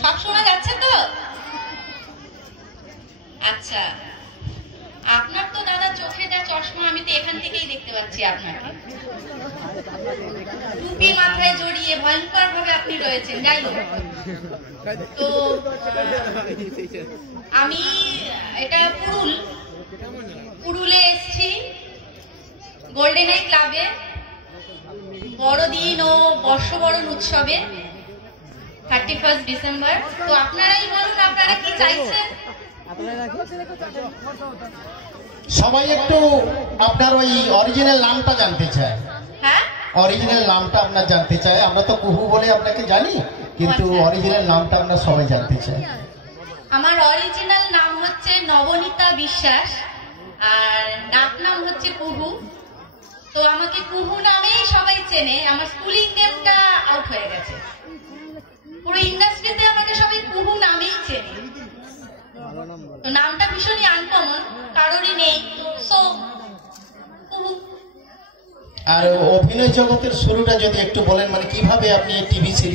সব শোনা যাচ্ছে তো? আচ্ছা, আপনার তো দাদা চোখে দেওয়া চশমা, আমি তো এখান থেকেই দেখতে পাচ্ছি আপনাকে। টুপি মাথায় জড়িয়ে ভয়ঙ্কর ভাবে আপনি রয়েছেন। যাই হোক, তো আমি এটা পুরুলে এসছি গোল্ডেন আই ক্লাবে বড়দিন ও বর্ষবরণ উৎসবে 31 ডিসেম্বর। তো আপনারাই বলুন, আপনারা কি চাইছেন? সবাই একটু আপনার ওই অরিজিনাল নামটা জানতে চায়। হ্যাঁ, অরিজিনাল নামটা আপনার জানতে চায়। আমরা তো কুহু বলে আপনাকে জানি, কিন্তু অরিজিনাল নামটা আমরা সবাই জানতে চাই। আমার অরিজিনাল নাম হচ্ছে নবনীতা বিশ্বাস, আর ডাক নাম হচ্ছে কুহু। তো আমাকে কুহু নামেই সবাই চেনে। আমার স্কুলিং নেমটা আউট হয়ে গেছে, পুরো ইন্ডাস্ট্রিতে আমাকে সবাই কুহু নামেই চেনে। তো নামটা ভীষণই আনকমন, কারোরই নেই, সো কুহু। আর অভিনয় জগতের শুরুটা যদি একটু বলেন, মানে কিভাবে আপনি টিভি সিরিয়াল